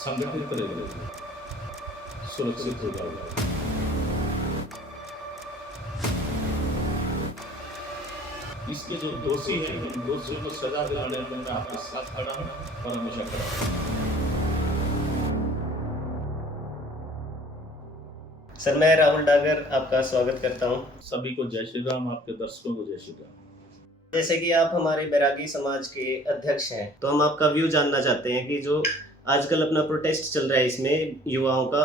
संगठित रहेगा, सुरक्षित हो जाओगे। इसके जो दोषी हैं उन दोषियों को सजा दिलाने में मैं आपके साथ खड़ा हूँ और हमेशा खड़ा हूँ। सर, मैं राहुल डागर आपका स्वागत करता हूं। सभी को जय श्री राम, आपके दर्शकों को जय श्री राम। जैसे कि आप हमारे बैरागी समाज के अध्यक्ष हैं, तो हम आपका व्यू जानना चाहते हैं कि जो आजकल अपना प्रोटेस्ट चल रहा है इसमें युवाओं का,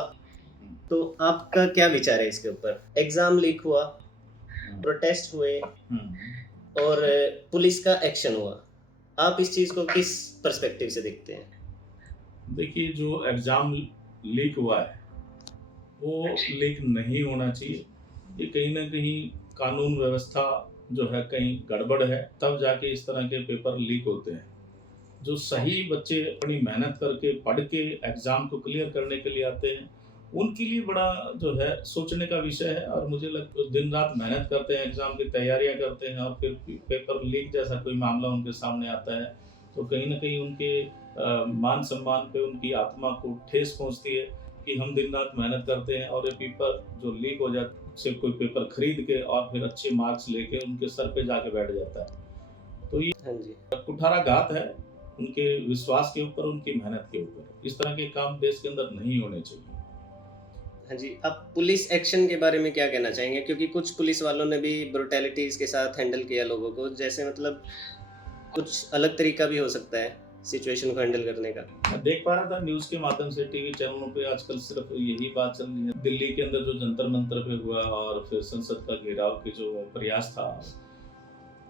तो आपका क्या विचार है इसके ऊपर? एग्जाम लीक हुआ, प्रोटेस्ट हुए और पुलिस का एक्शन हुआ, आप इस चीज को किस पर्सपेक्टिव से देखते हैं? देखिए, जो एग्जाम लीक हुआ है वो लीक नहीं होना चाहिए। ये कहीं ना कहीं कानून व्यवस्था जो है कहीं गड़बड़ है, तब जाके इस तरह के पेपर लीक होते हैं। जो सही बच्चे अपनी मेहनत करके पढ़ के एग्जाम को क्लियर करने के लिए आते हैं, उनके लिए बड़ा जो है सोचने का विषय है। और मुझे लगता है दिन रात मेहनत करते हैं, एग्जाम की तैयारियां करते हैं, और फिर पेपर लीक जैसा कोई मामला उनके सामने आता है तो कहीं ना कहीं उनके मान सम्मान पे, उनकी आत्मा को ठेस पहुंचती है कि हम दिन रात मेहनत करते हैं और ये पेपर जो लीक हो जाता है, से कोई पेपर खरीद के और फिर अच्छे मार्क्स लेके उनके सर पे जाके बैठ जाता है। तो ये हाँ जी। कुठाराघात है उनके विश्वास के ऊपर, उनकी मेहनत के ऊपर। इस तरह के काम देश के अंदर नहीं होने चाहिए। हाँ जी, आप पुलिस एक्शन के बारे में क्या कहना चाहेंगे? क्योंकि कुछ पुलिस वालों ने भी ब्रुटैलिटीज के साथ हैंडल किया लोगों को, जैसे मतलब कुछ अलग तरीका भी हो सकता है सिचुएशन को हैंडल करने का। मैं देख पा रहा था न्यूज के माध्यम से, टीवी चैनलों पे आजकल सिर्फ यही बात चल रही है। दिल्ली के अंदर जो जंतर मंतर पे हुआ और फिर संसद का घेराव की जो प्रयास था,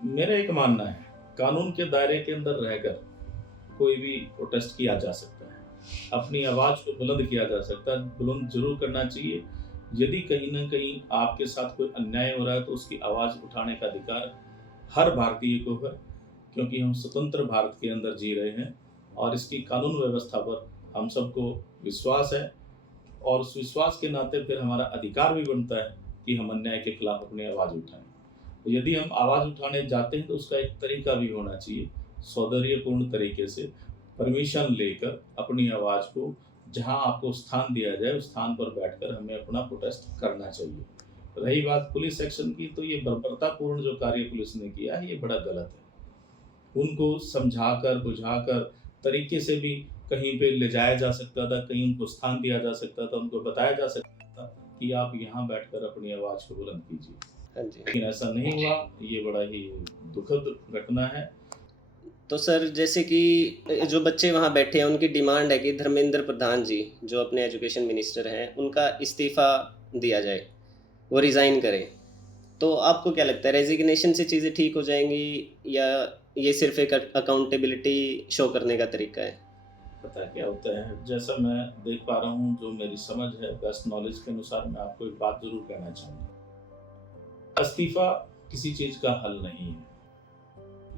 मेरा एक मानना है कानून के दायरे के अंदर रहकर कोई भी प्रोटेस्ट किया जा सकता है, अपनी आवाज को बुलंद किया जा सकता है। बुलंद जरूर करना चाहिए। यदि कहीं ना कहीं आपके साथ कोई अन्याय हो रहा है तो उसकी आवाज उठाने का अधिकार हर भारतीय को है, क्योंकि हम स्वतंत्र भारत के अंदर जी रहे हैं और इसकी कानून व्यवस्था पर हम सबको विश्वास है। और उस विश्वास के नाते फिर हमारा अधिकार भी बनता है कि हम अन्याय के खिलाफ अपनी आवाज़ उठाएं। तो यदि हम आवाज़ उठाने जाते हैं तो उसका एक तरीका भी होना चाहिए, सौंदर्यपूर्ण तरीके से परमिशन लेकर अपनी आवाज़ को जहां आपको स्थान दिया जाए उस स्थान पर बैठकर हमें अपना प्रोटेस्ट करना चाहिए। रही बात पुलिस एक्शन की, तो ये बर्बरतापूर्ण जो कार्य पुलिस ने किया है ये बड़ा गलत है। उनको समझाकर बुझाकर तरीके से भी कहीं पे ले जाया जा सकता था, कहीं उनको स्थान दिया जा सकता था, उनको बताया जा सकता था कि आप यहाँ बैठकर अपनी आवाज़ को बुलंद कीजिए। हाँ जी। लेकिन ऐसा नहीं हुआ। ये बड़ा ही दुखद घटना है। तो सर, जैसे कि जो बच्चे वहाँ बैठे हैं उनकी डिमांड है कि धर्मेंद्र प्रधान जी, जो अपने एजुकेशन मिनिस्टर हैं, उनका इस्तीफा दिया जाए, वो रिज़ाइन करें। तो आपको क्या लगता है, रेजिग्नेशन से चीज़ें ठीक हो जाएंगी या ये सिर्फ एक अकाउंटेबिलिटी शो करने का तरीका है? पता है क्या होता है, जैसा मैं देख पा रहा हूँ, जो मेरी समझ है, बेस्ट नॉलेज के अनुसार मैं आपको एक बात जरूर कहना चाहूँगा। इस्तीफा किसी चीज़ का हल नहीं है,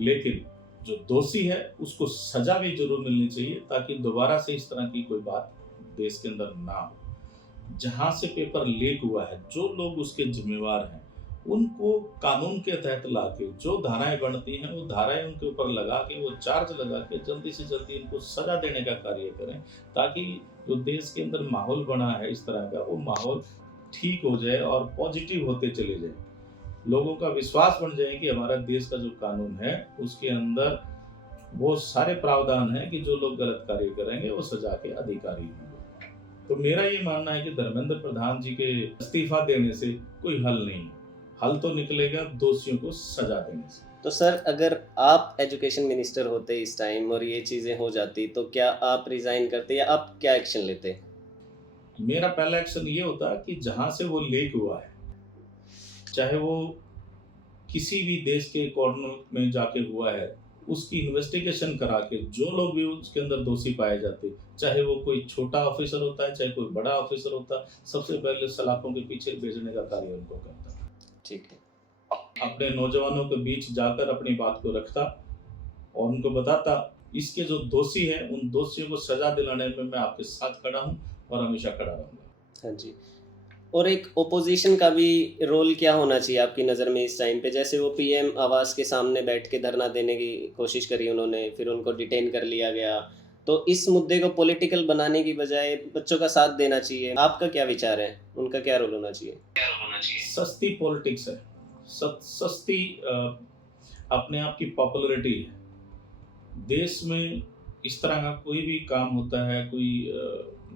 लेकिन जो दोषी है उसको सजा भी जरूर मिलनी चाहिए ताकि दोबारा से इस तरह की कोई बात देश के अंदर ना हो। जहां से पेपर लीक हुआ है, जो लोग उसके जिम्मेवार हैं उनको कानून के तहत लाके जो धाराएं बनती हैं वो धाराएं उनके ऊपर लगा के, वो चार्ज लगा के जल्दी से जल्दी इनको सजा देने का कार्य करें, ताकि जो देश के अंदर माहौल बना है इस तरह का, वो माहौल ठीक हो जाए और पॉजिटिव होते चले जाए। लोगों का विश्वास बन जाए कि हमारा देश का जो कानून है उसके अंदर वो सारे प्रावधान हैं कि जो लोग गलत कार्य करेंगे वो सजा के अधिकारी होंगे। तो मेरा ये मानना है कि धर्मेंद्र प्रधान जी के इस्तीफा देने से कोई हल नहीं, हल तो निकलेगा दोषियों को सजा देने से। तो सर, अगर आप एजुकेशन मिनिस्टर होते इस टाइम और ये चीज़ें हो जाती, तो क्या आप रिज़ाइन करते या आप क्या एक्शन लेते? मेरा पहला एक्शन ये होता कि जहां से वो लीक हुआ है, चाहे वो किसी भी देश के कॉर्नर में जाके हुआ है, उसकी इन्वेस्टिगेशन करा के जो लोग भी उसके अंदर दोषी पाए जाते, चाहे वो कोई छोटा ऑफिसर होता है चाहे कोई बड़ा ऑफिसर होता, सबसे पहले सलाखों के पीछे भेजने का कार्य उनको करता। ठीक है। अपने नौजवानों के बीच जाकर अपनी बात को रखता और उनको बताता इसके जो दोषी हैं उन दोषियों को सजा दिलाने में मैं आपके साथ खड़ा हूँ और हमेशा खड़ा रहूंगा। हाँ जी। और एक ओपोजिशन का भी रोल क्या होना चाहिए आपकी नज़र में इस टाइम पे? जैसे वो पीएम आवास के सामने बैठ के धरना देने की कोशिश करी उन्होंने, फिर उनको डिटेन कर लिया गया, तो इस मुद्दे को पॉलिटिकल बनाने की बजाय बच्चों का साथ देना चाहिए। आपका क्या विचार है, उनका क्या रोल होना चाहिए? सस्ती पॉलिटिक्स है, सस्ती अपने आप की पॉपुलैरिटी है। देश में इस तरह का कोई भी काम होता है, कोई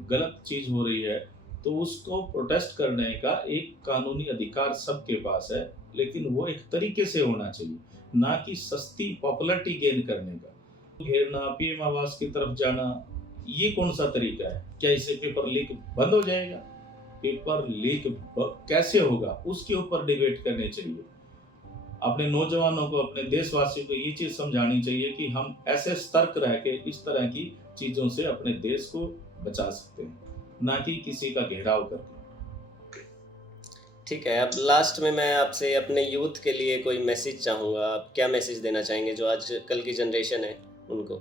गलत चीज़ हो रही है, तो उसको प्रोटेस्ट करने का एक कानूनी अधिकार सबके पास है, लेकिन वो एक तरीके से होना चाहिए, ना कि सस्ती पॉपुलैरिटी गेन करने का। घेरना, पीएम आवास की तरफ जाना, ये कौन सा तरीका है? क्या इससे पेपर लीक बंद हो जाएगा? पेपर लीक कैसे होगा, उसके ऊपर डिबेट करनी चाहिए। अपने नौजवानों को, अपने देशवासियों को ये चीज़ समझानी चाहिए कि हम ऐसे सतर्क रह के इस तरह की चीज़ों से अपने देश को बचा सकते हैं, ना कि किसी का घेराव करके। ठीक है, अब लास्ट में मैं आपसे अपने यूथ के लिए कोई मैसेज चाहूँगा। आप क्या मैसेज देना चाहेंगे जो आज कल की जनरेशन है उनको?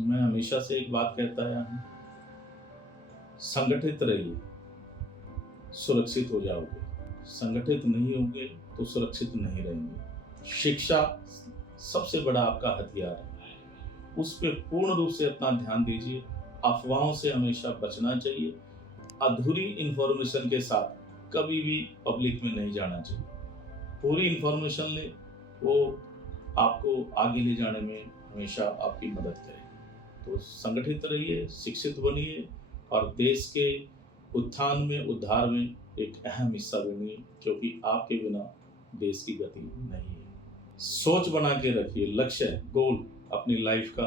मैं हमेशा से एक बात कहता आया हूँ, संगठित रहिए, सुरक्षित हो जाओगे। संगठित नहीं होंगे तो सुरक्षित नहीं रहेंगे। शिक्षा सबसे बड़ा आपका हथियार है, उस पर पूर्ण रूप से अपना ध्यान दीजिए। अफवाहों से हमेशा बचना चाहिए। अधूरी इंफॉर्मेशन के साथ कभी भी पब्लिक में नहीं जाना चाहिए। पूरी इंफॉर्मेशन ले, वो आपको आगे ले जाने में हमेशा आपकी मदद करेगी। तो संगठित रहिए, शिक्षित बनिए और देश के उत्थान में, उद्धार में एक अहम हिस्सा बनिए, क्योंकि आपके बिना देश की गति नहीं है। सोच बना के रखिए, लक्ष्य, गोल अपनी लाइफ का,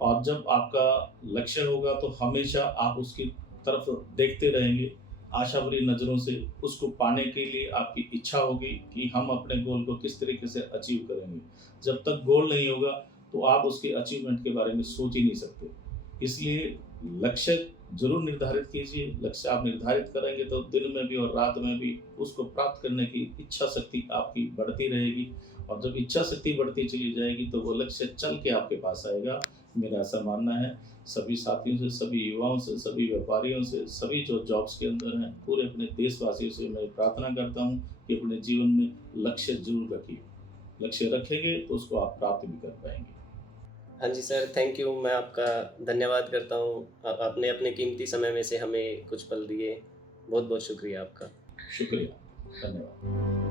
और जब आपका लक्ष्य होगा तो हमेशा आप उसकी तरफ देखते रहेंगे आशा भरी नज़रों से। उसको पाने के लिए आपकी इच्छा होगी कि हम अपने गोल को किस तरीके से अचीव करेंगे। जब तक गोल नहीं होगा तो आप उसके अचीवमेंट के बारे में सोच ही नहीं सकते। इसलिए लक्ष्य जरूर निर्धारित कीजिए। लक्ष्य आप निर्धारित करेंगे तो दिन में भी और रात में भी उसको प्राप्त करने की इच्छा शक्ति आपकी बढ़ती रहेगी, और जब इच्छा शक्ति बढ़ती चली जाएगी तो वो लक्ष्य चल के आपके पास आएगा। मेरा ऐसा मानना है। सभी साथियों से, सभी युवाओं से, सभी व्यापारियों से, सभी जो जॉब्स के अंदर हैं, पूरे अपने देशवासियों से मैं प्रार्थना करता हूँ कि अपने जीवन में लक्ष्य जरूर रखिए। लक्ष्य रखेंगे तो उसको आप प्राप्त भी कर पाएंगे। हाँ जी सर, थैंक यू। मैं आपका धन्यवाद करता हूँ। आपने अपने कीमती समय में से हमें कुछ पल दिए। बहुत बहुत शुक्रिया आपका। शुक्रिया, धन्यवाद।